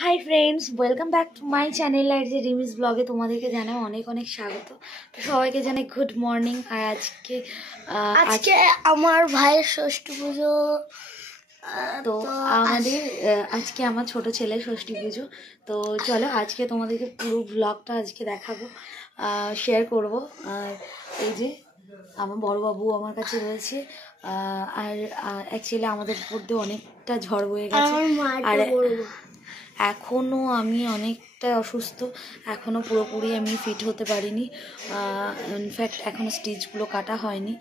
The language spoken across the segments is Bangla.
High friends, welcome back to my channel আর যে রিমিস ব্লগে তোমাদেরকে জানাই অনেক অনেক স্বাগত। তো সবাইকে জানাই গুড মর্নিং। আর আজকে আমার ভাইয়ের ষষ্ঠী পুজো। তো আজকে আমার ছোট ছেলের ষষ্ঠী পুজো। তো চলো আজকে তোমাদেরকে পুরো ব্লগটা আজকে দেখাবো, শেয়ার করব। আর এই যে আমার বড়বাবু আমার কাছে রয়েছে। আর অ্যাকচুয়ালি আমাদের উপর দিয়ে অনেকটা ঝড় বয়ে গেছে। আর এখনও আমি অনেকটা অসুস্থ, এখনও পুরোপুরি আমি ফিট হতে পারিনি। ইনফ্যাক্ট এখনও স্টিচগুলো কাটা হয়নি,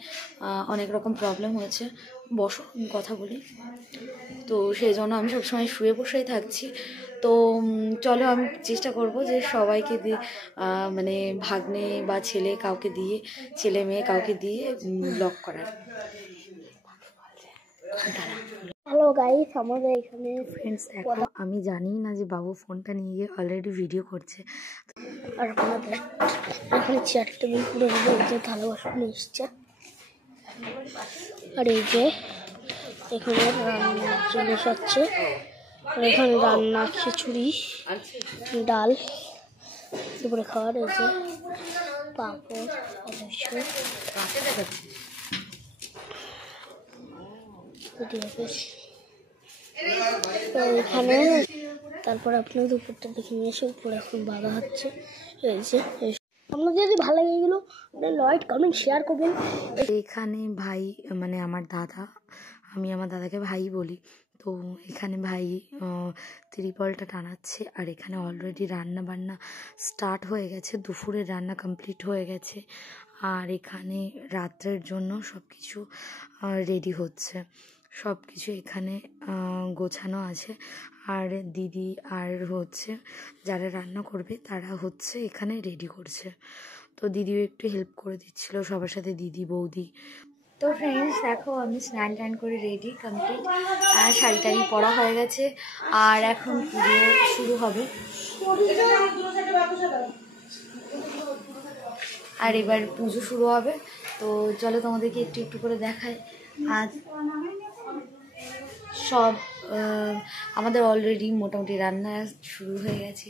অনেক রকম প্রবলেম হয়েছে। বসো কথা বলি। তো সেই জন্য আমি সবসময় শুয়ে বসেই থাকছি। তো চলো আমি চেষ্টা করব যে সবাইকে দিয়ে মানে ভাগ্নে বা ছেলে কাউকে দিয়ে, ছেলে মেয়ে কাউকে দিয়ে ব্লগ করার। হ্যালো গাইস, আমাদের এখানে ফ্রেন্ডস দেখো, আমি জানি না যে বাবু ফোনটা নিয়ে গিয়ে অলরেডি ভিডিও করছে। আর আমাদের এখানে চেয়ার টেবিল পুরো এই যে থালা বাসন এসছে। আর এই যে এখানে রান্না জিনিস আছে। আর এখানে রান্না খিচুড়ি, ডাল, দুপুরে খাওয়ার, এই যে পাঁপড়, এখানে। তারপর আপনার দুপুরটা দেখে নিয়ে এসে উপরে এখন বাঁধা হচ্ছে। এই যে আপনার যদি ভালো লেগে গেলো লাইক কমেন্ট শেয়ার করবেন। এখানে ভাই মানে আমার দাদা, আমি আমার দাদাকে ভাই বলি। তো এখানে ভাই ত্রিপলটা টানাচ্ছে। আর এখানে অলরেডি রান্না বান্না স্টার্ট হয়ে গেছে, দুপুরের রান্না কমপ্লিট হয়ে গেছে। আর এখানে রাত্রের জন্য সব কিছু রেডি হচ্ছে, সব কিছু এখানে গোছানো আছে। আর দিদি আর হচ্ছে যারা রান্না করবে তারা হচ্ছে এখানে রেডি করছে। তো দিদিও একটু হেল্প করে দিচ্ছিল সবার সাথে, দিদি বৌদি। তো ফ্রেন্ডস দেখো, আমি স্নান টান করে রেডি কমপ্লিট, আর শাড়ি টাড়ি পরা হয়ে গেছে। আর এখন পুজো শুরু হবে। আর এবার পুজো শুরু হবে। তো চলো তোমাদেরকে একটু একটু করে দেখাই। আজ সব আমাদের অলরেডি মোটামুটি রান্না শুরু হয়ে গেছে।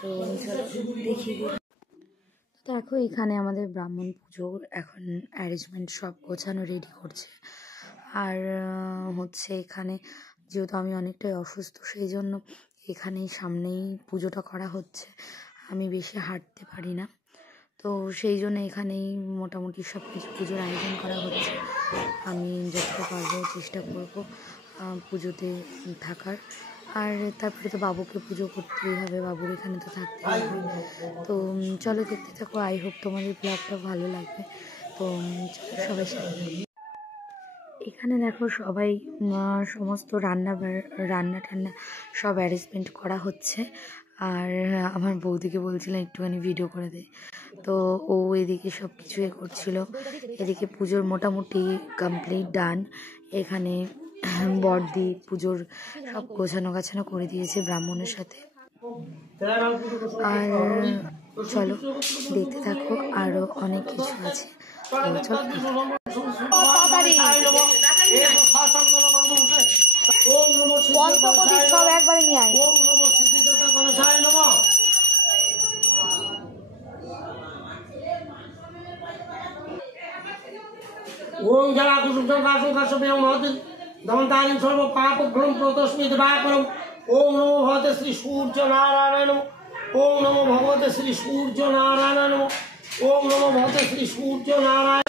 তো চলো দেখিয়ে দিই। দেখো এখানে আমাদের ব্রাহ্মণ পুজোর এখন অ্যারেঞ্জমেন্ট সব গোছানো রেডি করছে। আর হচ্ছে এখানে যেহেতু আমি অনেকটাই অসুস্থ, সেই জন্য এখানেই সামনেই পুজোটা করা হচ্ছে। আমি বেশি হাঁটতে পারি না, তো সেই জন্য এখানেই মোটামুটি সব কিছু পুজোর আয়োজন করা হচ্ছে। আমি যতটা পারবো চেষ্টা করব পুজোতে থাকার। আর তারপরে তো বাবুকে পুজো করতেই হবে, বাবুর এখানে তো থাকতে হবে। তো চলো দেখতে থাকো, আই হোপ তোমাদের ব্লগটা ভালো লাগবে। তো চলো সবাই সাথে। এখানে দেখো সবাই সমস্ত রান্না টান্না সব অ্যারেঞ্জমেন্ট করা হচ্ছে। আর আমার বৌদিকে বলছিলাম একটুখানি ভিডিও করে দে, তো ও এদিকে সব কিছু করছিল। এদিকে পুজোর মোটামুটি কমপ্লিট ডান। এখানে বড়দি পুজোর সব গোছানো করে দিয়েছে ব্রাহ্মণের সাথে। আর চলো দেখতে থাকো, আরও অনেক কিছু আছে। তো চলো সব একবারে নিয়ে আয়। ওম জলা কুসুম সর্বাসু কাশ্যপেয়ং মহতি দমন্তারিং সর্ব পাপ ভ্রম প্রতস্মি দিবাকরম। ওম নমো ভগবতে শ্রী সূর্য নারায়ণ নমঃ। ওম নমো ভগবতে শ্রী সূর্য নারায়ণ নমঃ। ওম নমো ভগবতে শ্রী সূর্য নারায়ণ।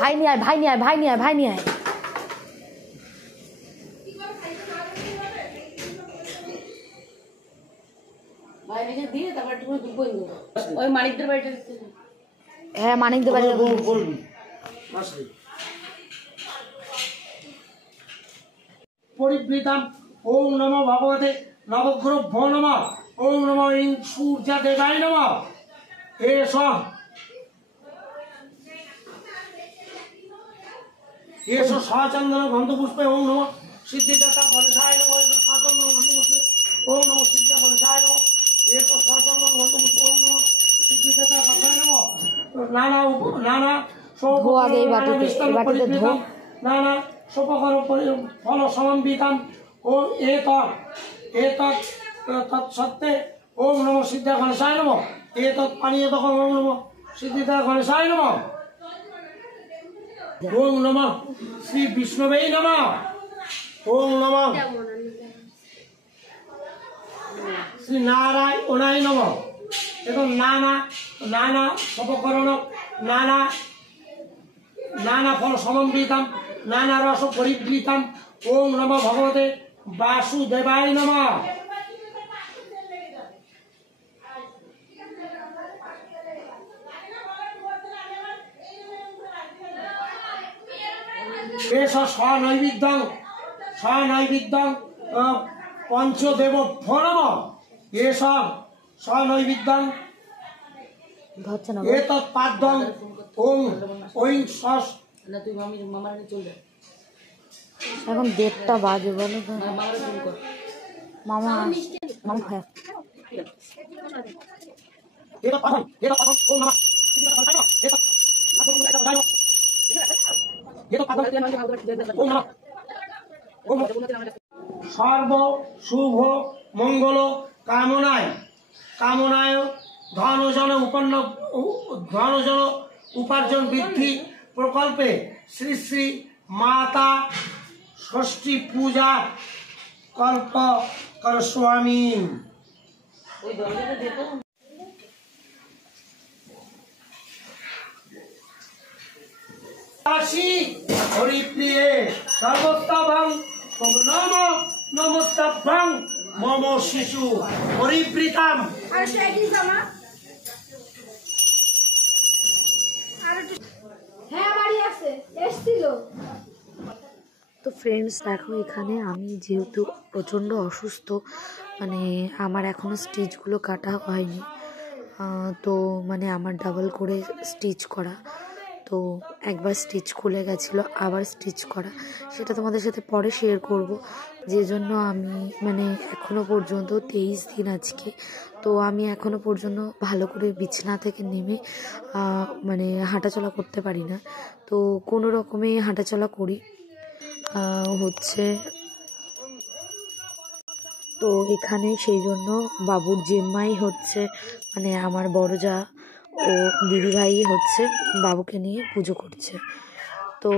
ভাই নিয়ে আয়, ভাই নিয়ে আয়, ভাই নিয়ে আয়, ভাই নিয়ে আয়। ওই মানিকদের বাড়িটা, হ্যাঁ মানিকদের বাড়ি পরিবৃতাম। ওম নমো ভগবতে নবগ্রভ্যো নমঃ। ওম নমো ইং সূর্যদেবায় নমঃ। এসো সচন্দন গন্ধপুষ্পে। ওম নমঃ সিদ্ধিদাতা গণেশায় নমঃ। সকল নানা নানা ধো আগে এই বাটিতে, এই বাটিতে ধো। নানা সোপকর ফল সমন্বিতাম ওম তৎসত্ত্বে ওম নমঃ সিদ্ধা গণেশায় নমঃ এতৎ পানীয় তখন ওম নমঃ সিদ্ধিদা গণেশায় নমঃ ওম নমঃ শ্রী বিষ্ণবে নমঃ ওম নমঃ শ্রী নারায়ণায় নমঃ। এখন নানা নানা সপকরণ নানা ফল সমন্বিতাম নানা রস পরিবৃতাম ওম নমঃ ভগবতে বাসুদেবায় নমঃ। এষ স্বনৈবেদ্যং পঞ্চদেবভ্যো নমঃ। এষ স্বনৈবেদ্যং ধরছে না এতৎ পাদ্যং ওং ঐং সস। না তুই মামার চলে যা, এখন 1:30 বাজে বলো তো। মামার ফোন কর। মামা মামা হ্যাঁ এতৎ পাদ্যং ওং নমঃ সর্ব শুভ মঙ্গল কামনায় ধনজন উপার্জন বৃদ্ধি প্রকল্পে শ্রী শ্রী মাতা ষষ্ঠী পূজা কল্প কর স্বামী। ওই দরজাটা দে তো। হরিপ্রিয়ে সর্বোত্তমং নম নমস্তাভ্যং মম শিশু হরিপ্রীতাম। তো ফ্রেন্ডস দেখো, এখানে আমি যেহেতু প্রচণ্ড অসুস্থ, মানে আমার এখনও স্টিচগুলো কাটা হয়নি, তো মানে আমার ডাবল করে স্টিচ করা, তো একবার স্টিচ খুলে গেছিলো, আবার স্টিচ করা, সেটা তোমাদের সাথে পরে শেয়ার করব। যে জন্য আমি মানে এখনও পর্যন্ত 23 দিন আজকে, তো আমি এখনও পর্যন্ত ভালো করে বিছানা থেকে নেমে মানে হাঁটাচলা করতে পারি না, তো কোনো রকমে হাঁটাচলা করি হচ্ছে। তো এখানে সেই জন্য বাবুর জেম্মাই হচ্ছে মানে আমার বড় যা ও দিদিভাই হচ্ছে বাবুকে নিয়ে পুজো করছে, তো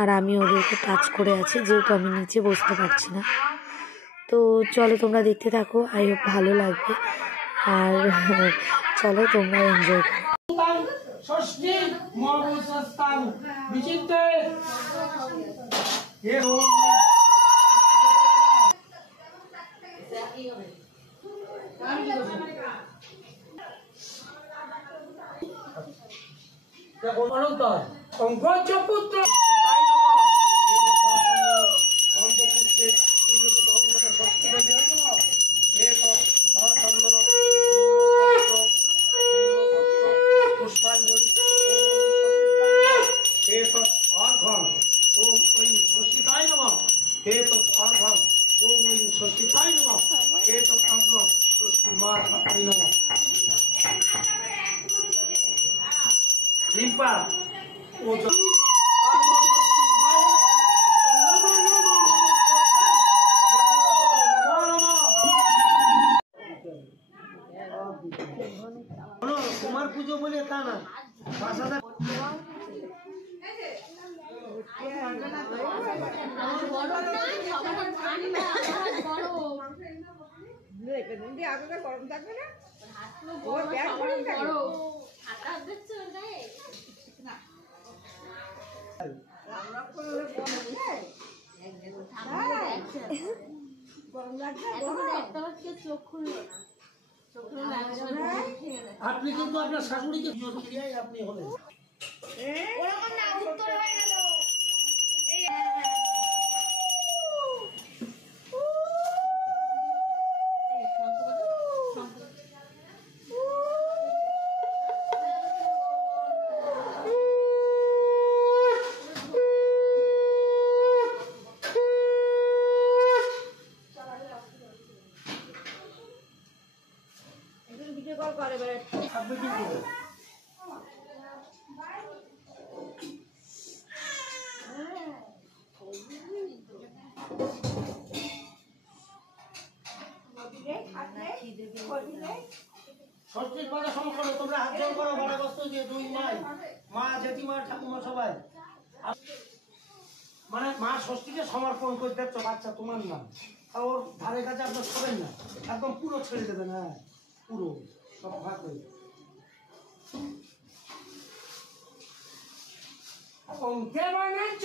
আর আমি ওদেরকে টাচ করে আছি যেহেতু আমি নিচে বসতে পারছি না। তো চলো তোমরা দেখতে থাকো, আই হোপ ভালো লাগবে, আর চলো তোমরা এনজয় করো। ষষ্ঠী মহাবস্থান বিচিত্রে পুত্র পুষ্পাঞ্জলি অর্ঘম ওম ঐং স্বস্তিকায় নমঃ। এতৎ অর্ঘম ওম ঐং স্বস্তিকায় নমঃ। এতৎ অর্ঘম স্বস্তি মাতায় নমঃ। রিম্পা ও কুমার পুজো বলে তা না, 5,000 গরম থাকবে না, ওর ব্যাগ গরম থাকবে। আপনি কিন্তু আপনার শাশুড়িকে জোর ক্রিয়ায় আপনি হলেন। আপনি কি করবেন? ষষ্ঠীর কথা সমর্পণে তোমরা হাত জোড় করো বড় বস্তু দিয়ে দুই মাই মা জেঠিমা ঠাকুমা সবাই মানে মা ষষ্ঠীকে সমর্পণ করে দিচ্ছ বাচ্চা তোমার নাম ওর ধারে কাছে আপনার সবেন না একদম পুরো ছেড়ে দেবেন হ্যাঁ পুরো সব ভাগ করে কে নাঞ্চ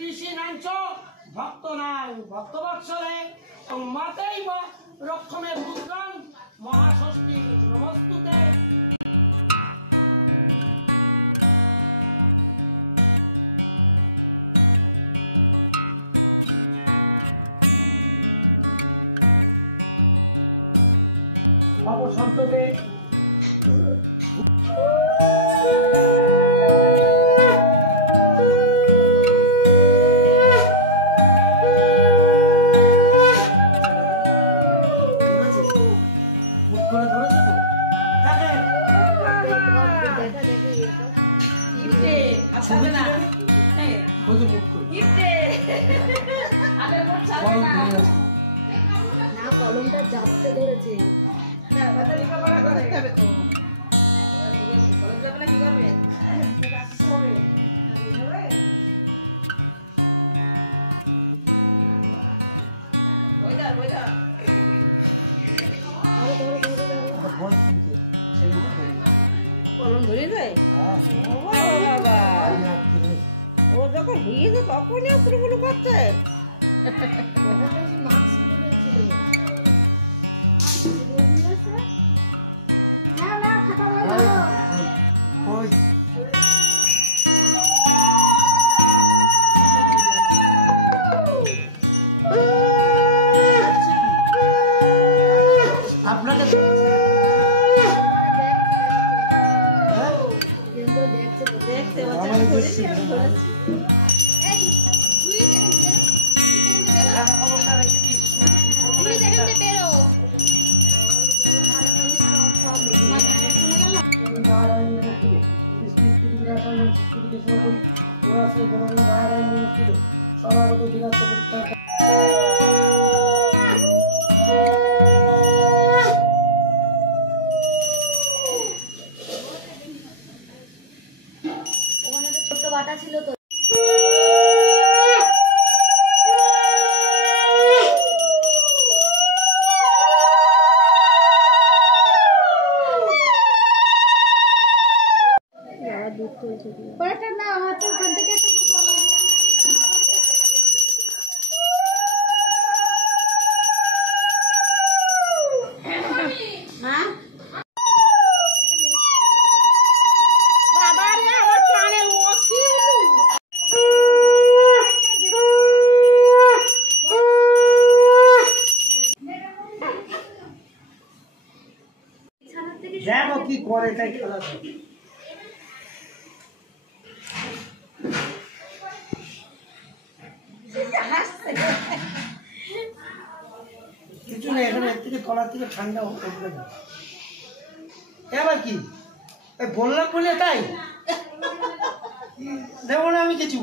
ঋষি নাঞ্চ ভক্ত নাই ভক্ত বৎসলে মাতেই বা রক্ষণে ভূতগান মহাষষ্ঠী নমস্তুতে অপর শব্দতে না কলমটা জাপতে ধরেছে কলম ধরে যায় বাবা ও যখন ভিজে তখনই উপরগুলো করছে আপনাকে সমাগত দিনাজ ছোট্ট বাটা ছিল তো না হাতে ওখান থেকে দেখো কি করে তাই খেলা কিছু নেই এখানে এর থেকে তলার থেকে ঠান্ডা উঠবে না এবার কি বললাম বলে তাই দেবো না আমি কিছু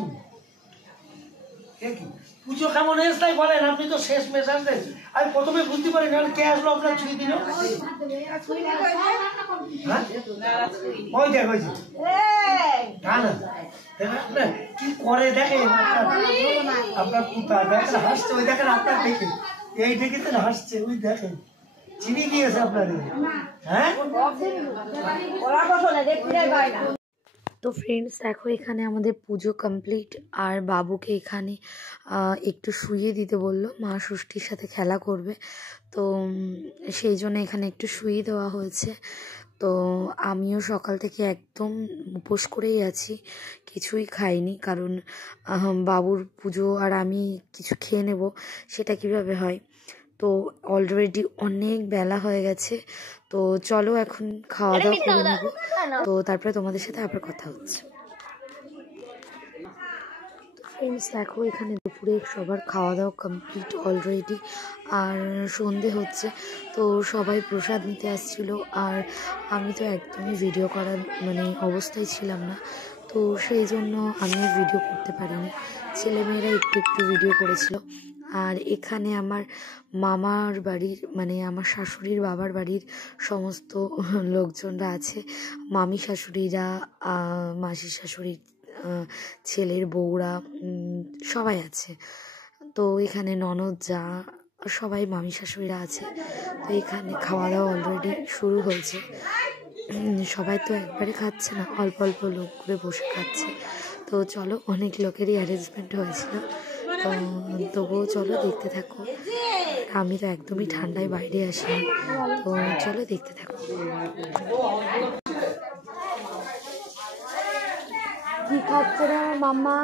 পুজো কেমন এসে তাই বলেন আপনি তো শেষ মেশান দেন আমি প্রথমে বুঝতে পারি না কে আসলো আপনার ছুঁয়ে দিল ওই দেখ হয়েছে না না কি করে দেখেন আপনার পুতা দেখেন হাসছে ওই দেখেন আপনার দেখে এই দেখেছেন হাসছে ওই দেখেন চিনি গিয়েছে আপনার হ্যাঁ তো ফ্রেন্ডস দেখো এখানে আমাদের পুজো কমপ্লিট আর বাবুকে এখানে একটু শুইয়ে দিতে বললো মা ষষ্ঠীর সাথে খেলা করবে তো সেই জন্য এখানে একটু শুইয়ে দেওয়া হয়েছে তো আমিও সকাল থেকে একদম উপোস করেই আছি কিছুই খাইনি কারণ বাবুর পুজো আর আমি কিছু খেয়ে নেব সেটা কিভাবে হয় তো অলরেডি অনেক বেলা হয়ে গেছে তো চলো এখন খাওয়া দাওয়া করে নেব তো তারপরে তোমাদের সাথে আবার কথা হচ্ছে ফ্রেন্ডস দেখো এখানে দুপুরে সবার খাওয়া দাওয়া কমপ্লিট অলরেডি আর সন্ধে হচ্ছে তো সবাই প্রসাদ নিতে আসছিল আর আমি তো একদমই ভিডিও করার মানে অবস্থায় ছিলাম না তো সেই জন্য আমি ভিডিও করতে পারিনি ছেলেমেয়েরা একটু একটু ভিডিও করেছিল আর এখানে আমার মামার বাড়ির মানে আমার শাশুড়ির বাবার বাড়ির সমস্ত লোকজনরা আছে, মামি শাশুড়িরা, মাসি শাশুড়ির ছেলের বউরা, সবাই আছে। তো এখানে ননদ যা সবাই মামি শাশুড়িরা আছে। তো এখানে খাওয়া দাওয়া অলরেডি শুরু হয়েছে। সবাই তো একবারে খাচ্ছে না, অল্প অল্প লোক করে বসে খাচ্ছে। তো চলো, অনেক লোকেরই অ্যারেঞ্জমেন্ট হয়েছিল, তো তবুও চলো দেখতে থাকো। আমি তো একদমই ঠান্ডায় বাইরে আসিনি, তো চলো দেখতে থাকো। কি খাচ্ছে রে মাম্মা?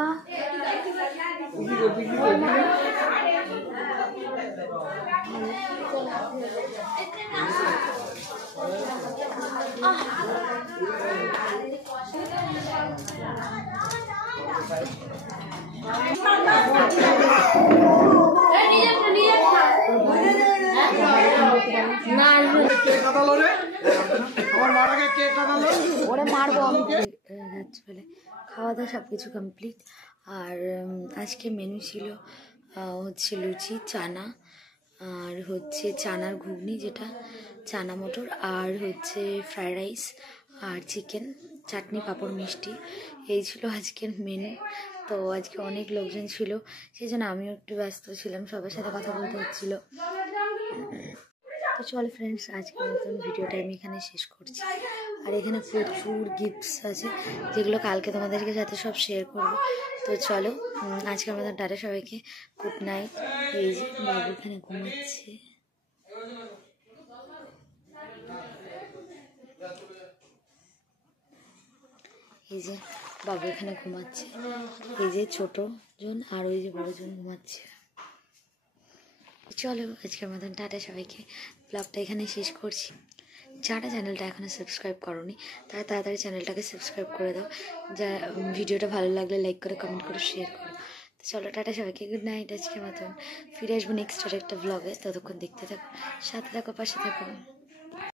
খাওয়া দাওয়া সব কিছু কমপ্লিট। আর আজকে মেনু ছিল হচ্ছে লুচি, চানা, আর হচ্ছে চানার ঘুগনি যেটা চানা মটর, আর হচ্ছে ফ্রাইড রাইস, আর চিকেন, চাটনি, পাঁপড়, মিষ্টি। এই ছিল আজকের মেনু। তো আজকে অনেক লোকজন ছিল, সেই জন্য আমিও একটু ব্যস্ত ছিলাম, সবার সাথে কথা বলতে হচ্ছিলো। তো চলো ফ্রেন্ডস, আজকের মতন ভিডিওটা আমি এখানে শেষ করছি। আর এখানে প্রচুর গিফটস আছে যেগুলো কালকে তোমাদেরকে সাথে সব শেয়ার করবো। তো চলো, আজকের মতন টাটা সবাইকে, গুড নাইট। এই যে বাবু এখানে ঘুমাচ্ছে, এই যে বাবু এখানে ঘুমাচ্ছে, এই যে ছোট জন আর ওই যে বড় জন ঘুমাচ্ছে। চলো আজকের মতন টাটা সবাইকে, ব্লগটা এখানে শেষ করছি। যারা চ্যানেলটা এখনও সাবস্ক্রাইব করোনি তারা তাড়াতাড়ি চ্যানেলটাকে সাবস্ক্রাইব করে দাও। যা ভিডিওটা ভালো লাগলে লাইক করে, কমেন্ট করে, শেয়ার করো। তো চলো টাটা সবাইকে, গুড নাইট। আজকের মতন ফিরে আসবো নেক্সট আর একটা ব্লগে। ততক্ষণ দেখতে থাকো, সাথে থাকো, পাশে থাকো।